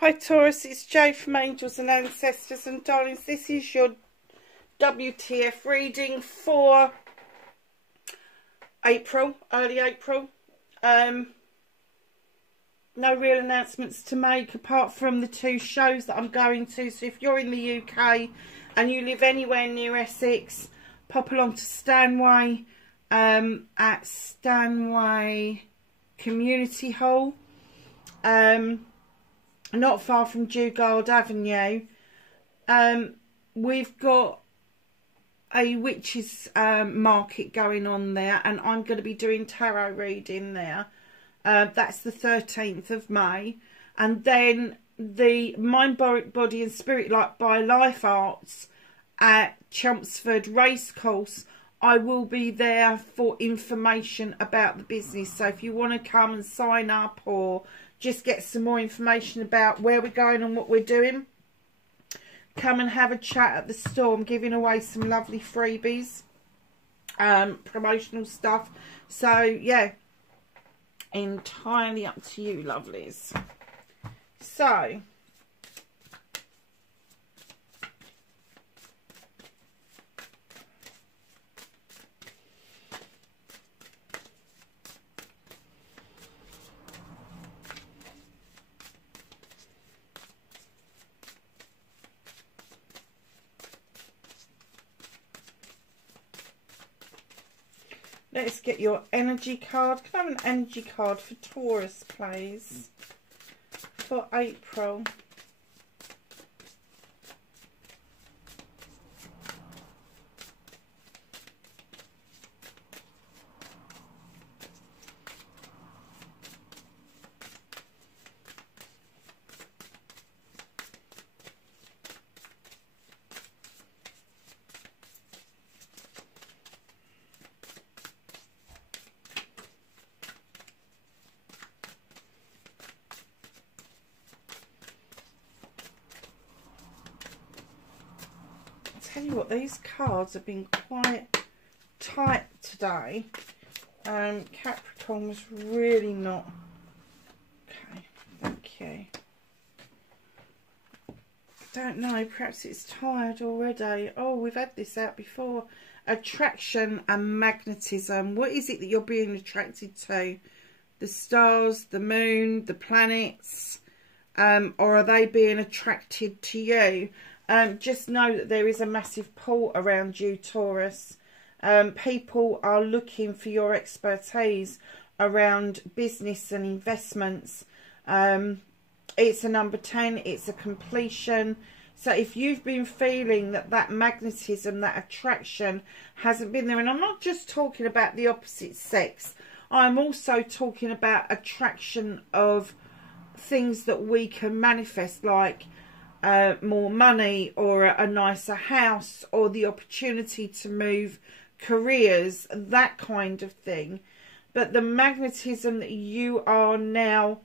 Hi Taurus, it's Jo from Angels and Ancestors and Darlings. This is your WTF reading for April, early April. No real announcements to make apart from the 2 shows that I'm going to. So if you're in the UK and you live anywhere near Essex, pop along to Stanway at Stanway Community Hall. Not far from Dugald Avenue. We've got a witches market going on there, and I'm going to be doing tarot reading there. That's the 13th of May. And then the Mind, Body and Spirit by Life Arts at Chelmsford Racecourse. I will be there for information about the business. So if you want to come and sign up or just get some more information about where we're going and what we're doing, come and have a chat at the store. I'm giving away some lovely freebies, promotional stuff. So yeah, entirely up to you, lovelies. So let's get your energy card. Can I have an energy card for Taurus, please? For April. Tell you what, these cards have been quite tight today. Capricorn was really not okay. Thank you. I don't know, perhaps it's tired already. Oh, we've had this out before. Attraction and magnetism. What is it that you're being attracted to? The stars, the moon, the planets, or are they being attracted to you? Just know that there is a massive pull around you, Taurus. People are looking for your expertise around business and investments. It's a number 10. It's a completion. So if you've been feeling that magnetism, that attraction hasn't been there, and I'm not just talking about the opposite sex. I'm also talking about attraction of things that we can manifest, like more money or a nicer house or the opportunity to move careers, that kind of thing. But the magnetism that you are now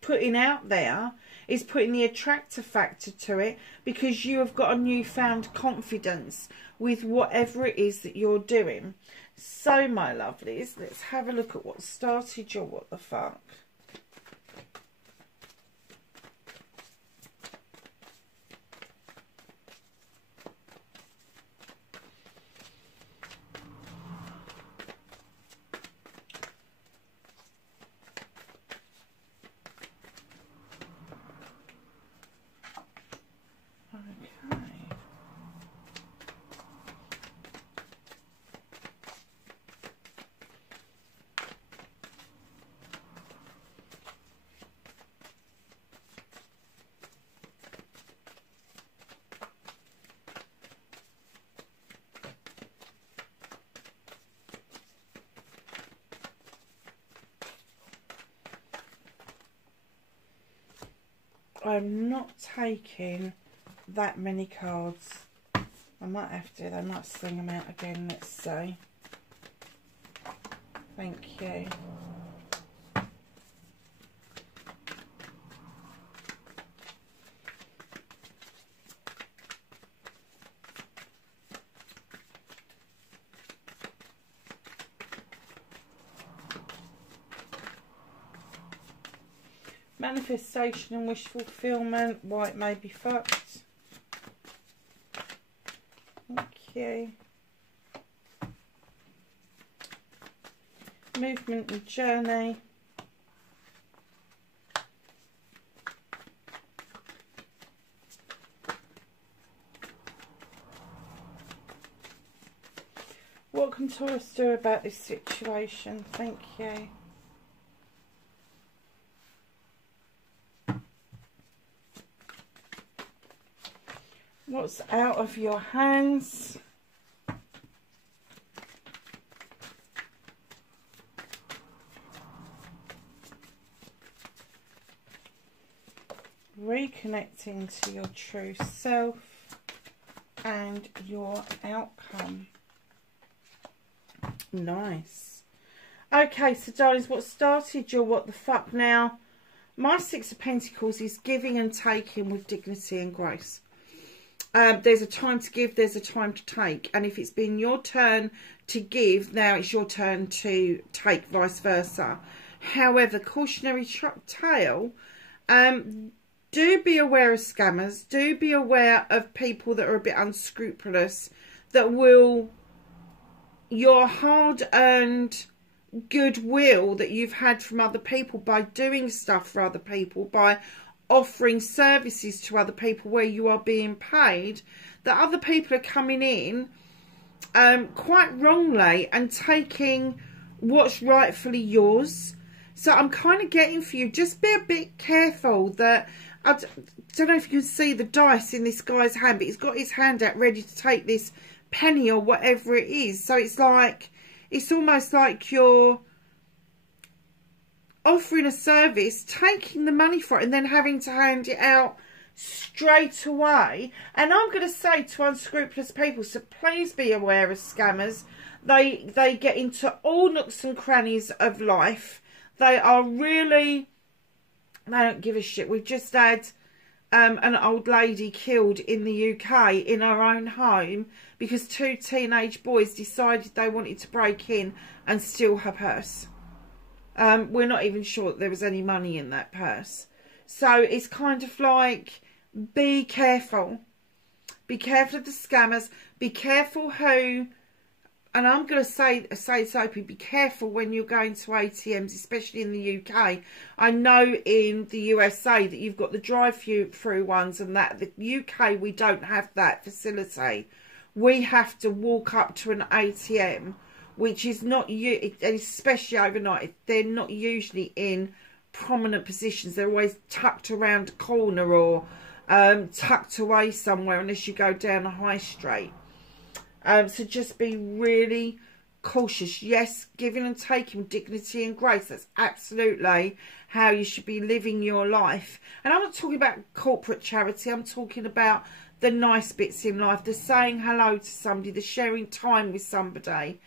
putting out there is putting the attractor factor to it, because you have got a newfound confidence with whatever it is that you're doing. So my lovelies, let's have a look at what started your what the fuck. I'm not taking that many cards. I might have to. They might sling them out again. Let's see. Thank you. Manifestation and wish fulfillment. Why it may be fucked. Thank you. Movement and journey. What can Taurus do about this situation? Thank you. What's out of your hands? Reconnecting to your true self and your outcome. Nice. Okay, so darlings, what started your what the fuck now? My Six of Pentacles is giving and taking with dignity and grace. There's a time to give, there's a time to take. And if it's been your turn to give, now it's your turn to take, vice versa. However, cautionary tale, do be aware of scammers. Do be aware of people that are a bit unscrupulous, that will, your hard-earned goodwill that you've had from other people by doing stuff for other people, by offering services to other people where you are being paid, that other people are coming in quite wrongly and taking what's rightfully yours. So I'm kind of getting for you, just be a bit careful that, I don't know if you can see the dice in this guy's hand, but he's got his hand out ready to take this penny or whatever it is. So it's like, it's almost like you're offering a service, taking the money for it, and then having to hand it out straight away. And I'm going to say to unscrupulous people, so please be aware of scammers. They get into all nooks and crannies of life. They are really, they don't give a shit. We've just had an old lady killed in the UK in her own home because two teenage boys decided they wanted to break in and steal her purse. We're not even sure that there was any money in that purse. So it's kind of like, be careful. Be careful of the scammers. Be careful who, and I'm going to say Soapy, be careful when you're going to ATMs, especially in the UK. I know in the USA that you've got the drive-through ones and that. The UK, we don't have that facility. We have to walk up to an ATM, which is not, especially overnight, they're not usually in prominent positions. They're always tucked around a corner or tucked away somewhere unless you go down a high street. So just be really cautious. Yes, giving and taking, dignity and grace. That's absolutely how you should be living your life. And I'm not talking about corporate charity. I'm talking about the nice bits in life. The saying hello to somebody, the sharing time with somebody,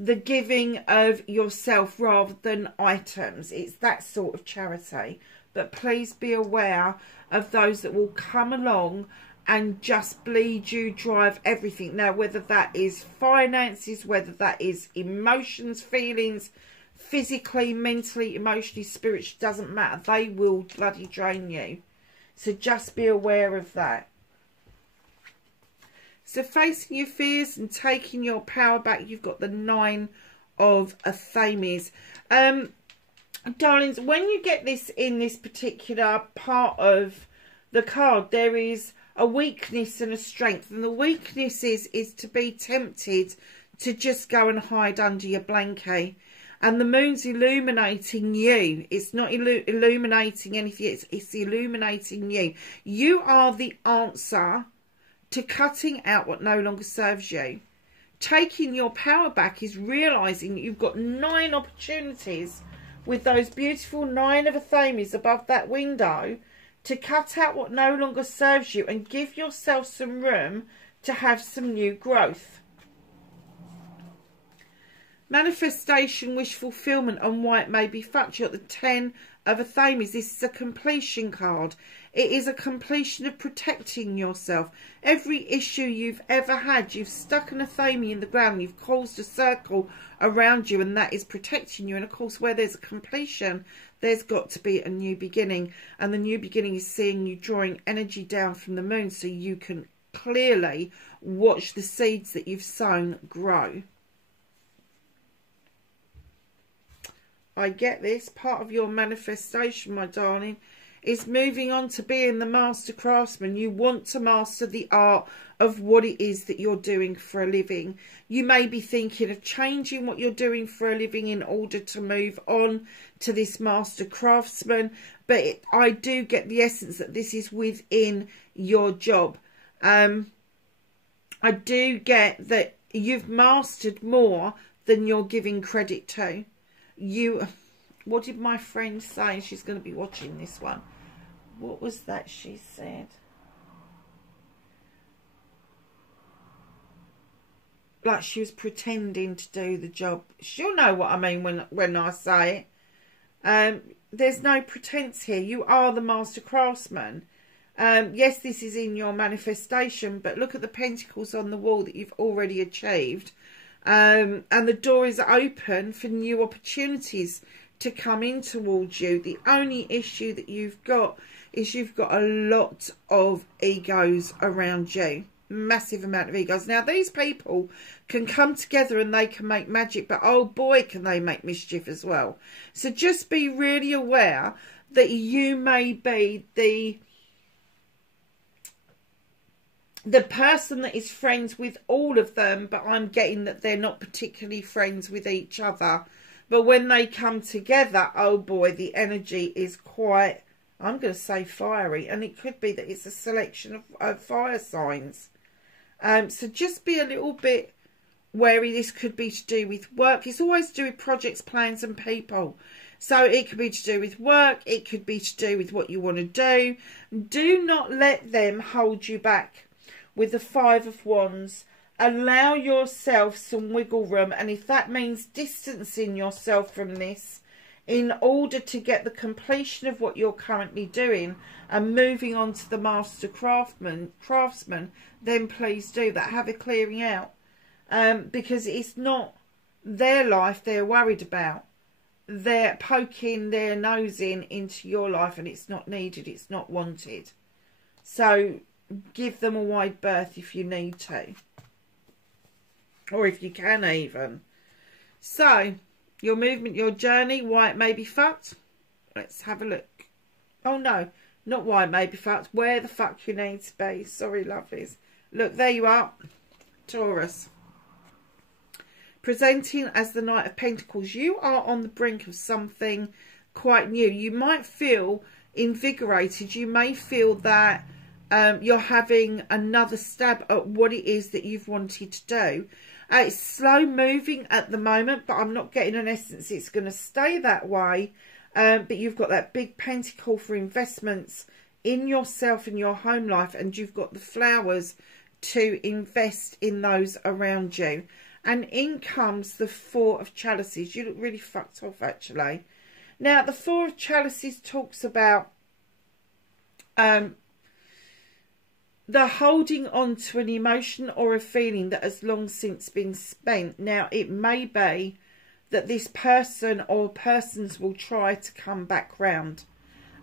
the giving of yourself rather than items. It's that sort of charity. But please be aware of those that will come along and just bleed you, drive everything. Now, whether that is finances, whether that is emotions, feelings, physically, mentally, emotionally, spiritually, doesn't matter. They will bloody drain you. So just be aware of that. So facing your fears and taking your power back, you've got the Nine of Athames. Darlings, when you get this in this particular part of the card, there is a weakness and a strength. And the weakness is to be tempted to just go and hide under your blanket. And the moon's illuminating you. It's not illuminating anything. It's illuminating you. You are the answer to cutting out what no longer serves you. Taking your power back is realising that you've got 9 opportunities with those beautiful 9 of Athames above that window to cut out what no longer serves you and give yourself some room to have some new growth. Manifestation, wish fulfillment, and why it may be fucked. You've got the 10 of Athames. This is a completion card. It is a completion of protecting yourself. Every issue you've ever had, you've stuck an athame in the ground, you've caused a circle around you, and that is protecting you. And of course, where there's a completion, there's got to be a new beginning. And the new beginning is seeing you drawing energy down from the moon so you can clearly watch the seeds that you've sown grow. I get this. Part of your manifestation, my darling, is moving on to being the master craftsman. You want to master the art of what it is that you're doing for a living. You may be thinking of changing what you're doing for a living in order to move on to this master craftsman. But I do get the essence that this is within your job. I do get that you've mastered more than you're giving credit to. What did my friend say? She's going to be watching this one. What was that she said? Like she was pretending to do the job. She'll know what I mean when I say it. There's no pretense here. You are the master craftsman. Yes, this is in your manifestation, but look at the pentacles on the wall that you've already achieved. And the door is open for new opportunities to come in towards you. The only issue that you've got is you've got a lot of egos around you. Massive amount of egos. Now, these people can come together and they can make magic, but oh boy, can they make mischief as well. So just be really aware that you may be the person that is friends with all of them, but I'm getting that they're not particularly friends with each other. But when they come together, oh boy, the energy is quite, I'm going to say fiery. And it could be that it's a selection of fire signs. So just be a little bit wary. This could be to do with work. It's always to do with projects, plans and people. So it could be to do with work. It could be to do with what you want to do. Do not let them hold you back. With the Five of Wands, allow yourself some wiggle room, and if that means distancing yourself from this in order to get the completion of what you're currently doing and moving on to the master craftsman, then please do that. Have a clearing out, because it's not their life they're worried about. They're poking their nose into your life, and it's not needed, it's not wanted. So give them a wide berth if you need to. Or if you can even. So, your movement, your journey, why it may be fucked. Let's have a look. Oh no, not why it may be fucked. Where the fuck you need to be. Sorry, lovelies. Look, there you are. Taurus. Presenting as the Knight of Pentacles. You are on the brink of something quite new. You might feel invigorated. You may feel that you're having another stab at what it is that you've wanted to do. It's slow moving at the moment, but I'm not getting an essence it's going to stay that way. But you've got that big pentacle for investments in yourself and your home life, and you've got the flowers to invest in those around you. And in comes the Four of Chalices. You look really fucked off, actually. Now, the Four of Chalices talks about the holding on to an emotion or a feeling that has long since been spent. Now, it may be that this person or persons will try to come back round.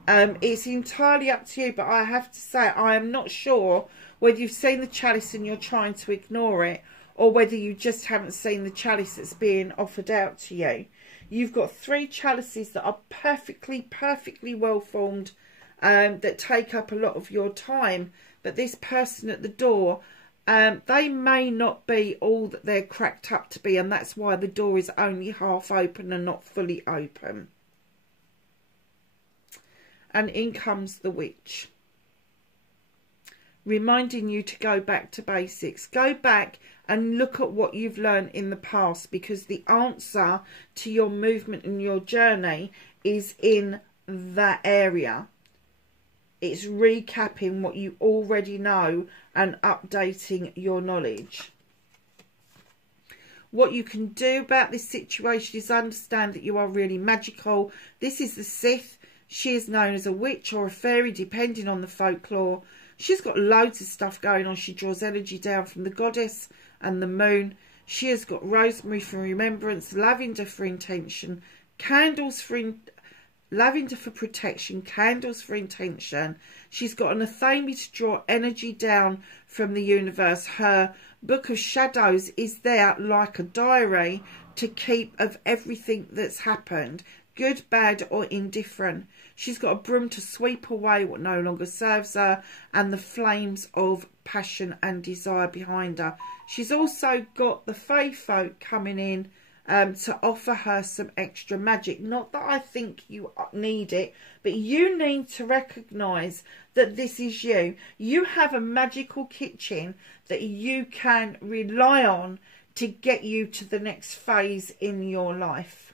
It's entirely up to you, but I have to say, I am not sure whether you've seen the chalice and you're trying to ignore it, or whether you just haven't seen the chalice that's being offered out to you. You've got three chalices that are perfectly well formed, that take up a lot of your time. But this person at the door, they may not be all that they're cracked up to be, and that's why the door is only half open and not fully open. And in comes the Witch, reminding you to go back to basics. Go back and look at what you've learned in the past, because the answer to your movement and your journey is in that area. It's recapping what you already know and updating your knowledge. What you can do about this situation is understand that you are really magical. This is the Sith. She is known as a witch or a fairy, depending on the folklore. She's got loads of stuff going on. She draws energy down from the goddess and the moon. She has got rosemary for remembrance, lavender for intention, candles for lavender for protection, candles for intention. She's got an athame to draw energy down from the universe. Her book of shadows is there like a diary to keep of everything that's happened, good, bad or indifferent. She's got a broom to sweep away what no longer serves her and the flames of passion and desire behind her. She's also got the fae folk coming in to offer her some extra magic. Not that I think you need it, but you need to recognise that this is you. You have a magical kitchen that you can rely on to get you to the next phase in your life.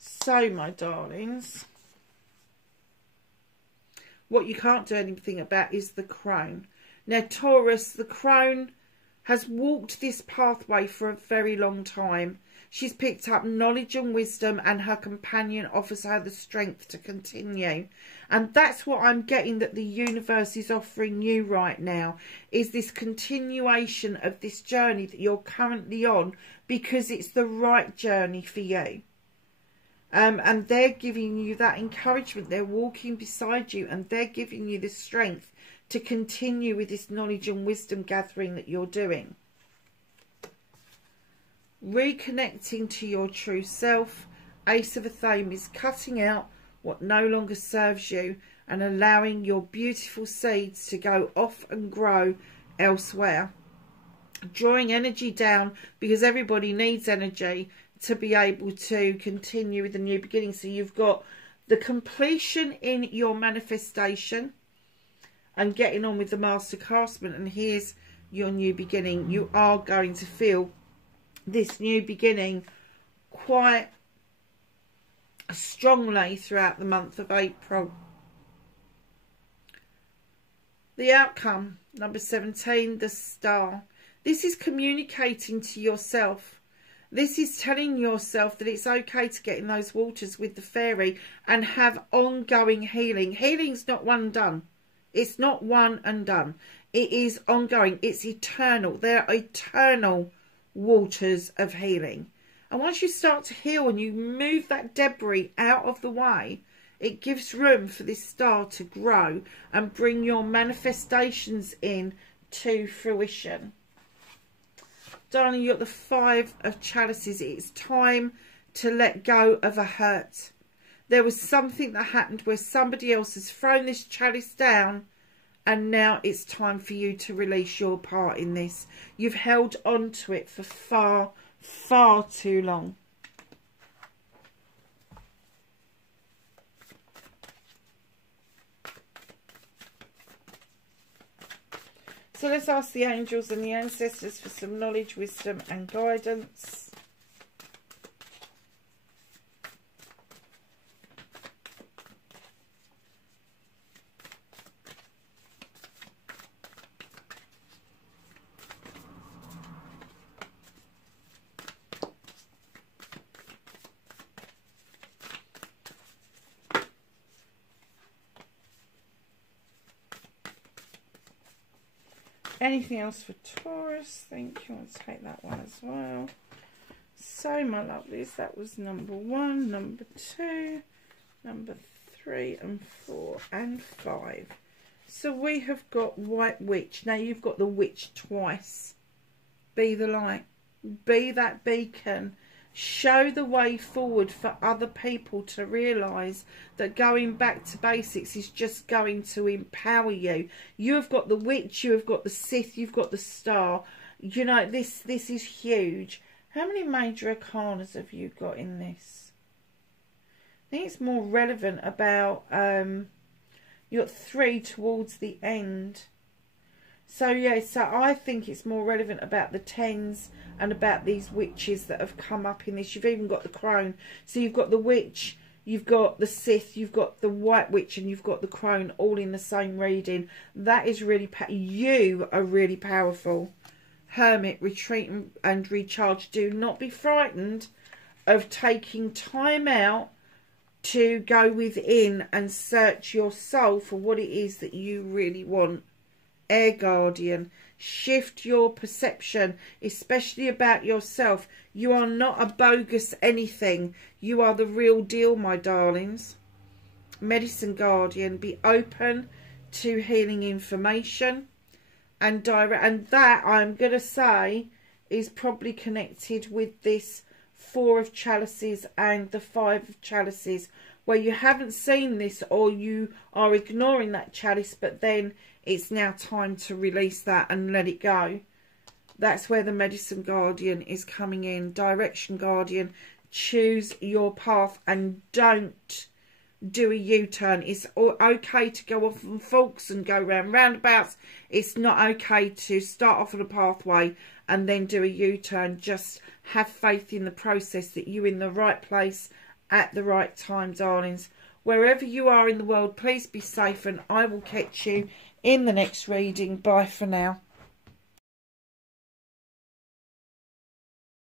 So, my darlings, what you can't do anything about is the crone. Now, Taurus, the crone has walked this pathway for a very long time. She's picked up knowledge and wisdom, and her companion offers her the strength to continue. And that's what I'm getting that the universe is offering you right now, is this continuation of this journey that you're currently on, because it's the right journey for you. And they're giving you that encouragement. They're walking beside you and they're giving you the strength to continue with this knowledge and wisdom gathering that you're doing. Reconnecting to your true self. Ace of Athame is cutting out what no longer serves you and allowing your beautiful seeds to go off and grow elsewhere. Drawing energy down, because everybody needs energy to be able to continue with the new beginning. So you've got the completion in your manifestation and getting on with the master craftsman, and here's your new beginning. You are going to feel this new beginning quite strongly throughout the month of April. The outcome, number 17, the star. This is communicating to yourself. This is telling yourself that it's okay to get in those waters with the fairy and have ongoing healing. Healing's not one and done. It's not one and done. It is ongoing. It's eternal. There are eternal waters of healing. And once you start to heal and you move that debris out of the way, it gives room for this star to grow and bring your manifestations in to fruition. Darling, you've got the 5 of chalices. It's time to let go of a hurt. There was something that happened where somebody else has thrown this chalice down, and now it's time for you to release your part in this. You've held on to it for far, far too long. So let's ask the angels and the ancestors for some knowledge, wisdom and guidance. Anything else for Taurus? Thank you. I'll take that one as well. So, my lovelies, that was number 1, number 2, number 3 and 4 and 5. So we have got White Witch. Now you've got the witch twice. Be the light. Be that beacon. Show the way forward for other people to realise that going back to basics is just going to empower you. You have got the witch, you have got the Sith, you've got the star. You know, this is huge. How many major arcanas have you got in this? I think it's more relevant about, you got 3 towards the end. So, yeah, so I think it's more relevant about the 10s and about these witches that have come up in this. You've even got the crone. So you've got the witch, you've got the Sith, you've got the White Witch, and you've got the crone all in the same reading. That is really, you are really powerful. Hermit, retreat and recharge. Do not be frightened of taking time out to go within and search your soul for what it is that you really want. Air guardian, shift your perception, especially about yourself. You are not a bogus anything. You are the real deal, my darlings. Medicine guardian, be open to healing information and direct. And that, I'm going to say, is probably connected with this 4 of chalices and the 5 of chalices, where you haven't seen this, or you are ignoring that chalice, but then it's now time to release that and let it go. That's where the medicine guardian is coming in. Direction guardian, choose your path and don't do a U-turn. It's okay to go off on forks and go round roundabouts. It's not okay to start off on a pathway and then do a U-turn. Just have faith in the process that you're in the right place at the right time, darlings. Wherever you are in the world, please be safe, and I will catch you in the next reading. Bye for now.